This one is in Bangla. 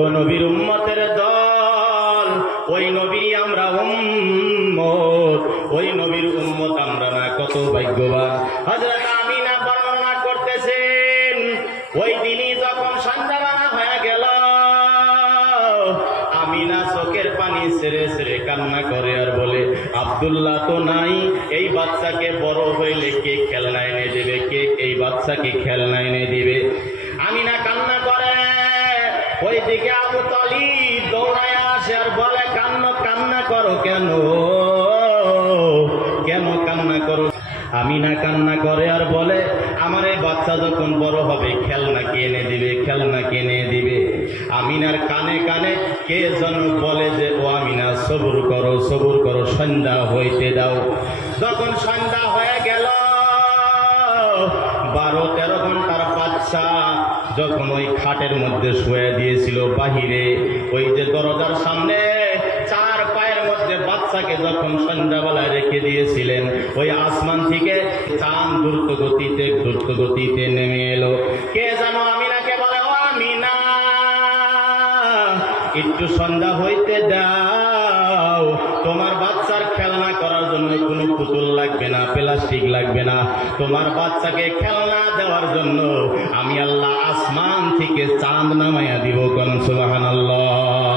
ও নবীর উম্মতের দল, ওই নবীর আমরা উম্মত, ওই নবীর উম্মত আমরা না, কত ভাগ্যবান। হযরত আমিনা বর্ণনা করতেছেন, ওই দিনই যখন সন্ধ্যাবেলা হয়ে গেল, আমিনা চোখের পানি ছেড়ে ছেড়ে কান্না করে আর বলে, আব্দুল্লাহ তো নাই, এই বাচ্চাকে বড় হইলে কে খেলনা এনে দেবে, কে এই বাচ্চাকে খেলনা এনে দিবে। আমিনা কান্না করে, ওইদিকে আবু তালিব দৌড়ায় আসে আর বলে, কান্না করো কেন, কেন কান্না করো? আমিনা কান্না করে আর বলে, আমার এই বাচ্চা যখন বড় হবে খেলনা কে এনে দিবে, খেলনা কে এনে দিবে। আমিনার কানে কানে কে যেন বলে যে, ও আমিনা সবুর করো, সবুর করো, সন্ধ্যা হইতে দাও। যখন সন্ধ্যা হয়ে গেল, 12-13 ঘন্টার বাচ্চা যখন ওই খাটের মধ্যে শুয়ে দিয়েছিল বাহিরে, ওই যে দরজার সামনে 4 পায়ের মধ্যে বাচ্চাকে যখন সন্ধ্যাবেলায় রেখে দিয়েছিলেন, ওই আসমান থেকে চাঁদ দ্রুত গতিতে নেমে এলো। কে যেন আমিনাকে বলে, ও আমিনা, একটু সন্ধ্যা হইতে দাও, তোমার বাচ্চার খেলনা করার জন্য কোনো পুতুল লাগবে না, প্লাস্টিক লাগবে না, তোমার বাচ্চাকে খেলনা দেওয়ার জন্য আমি আল্লাহ আসমান থেকে চাঁদ নামাইয়া দিব। কোন সুবহানাল্লাহ।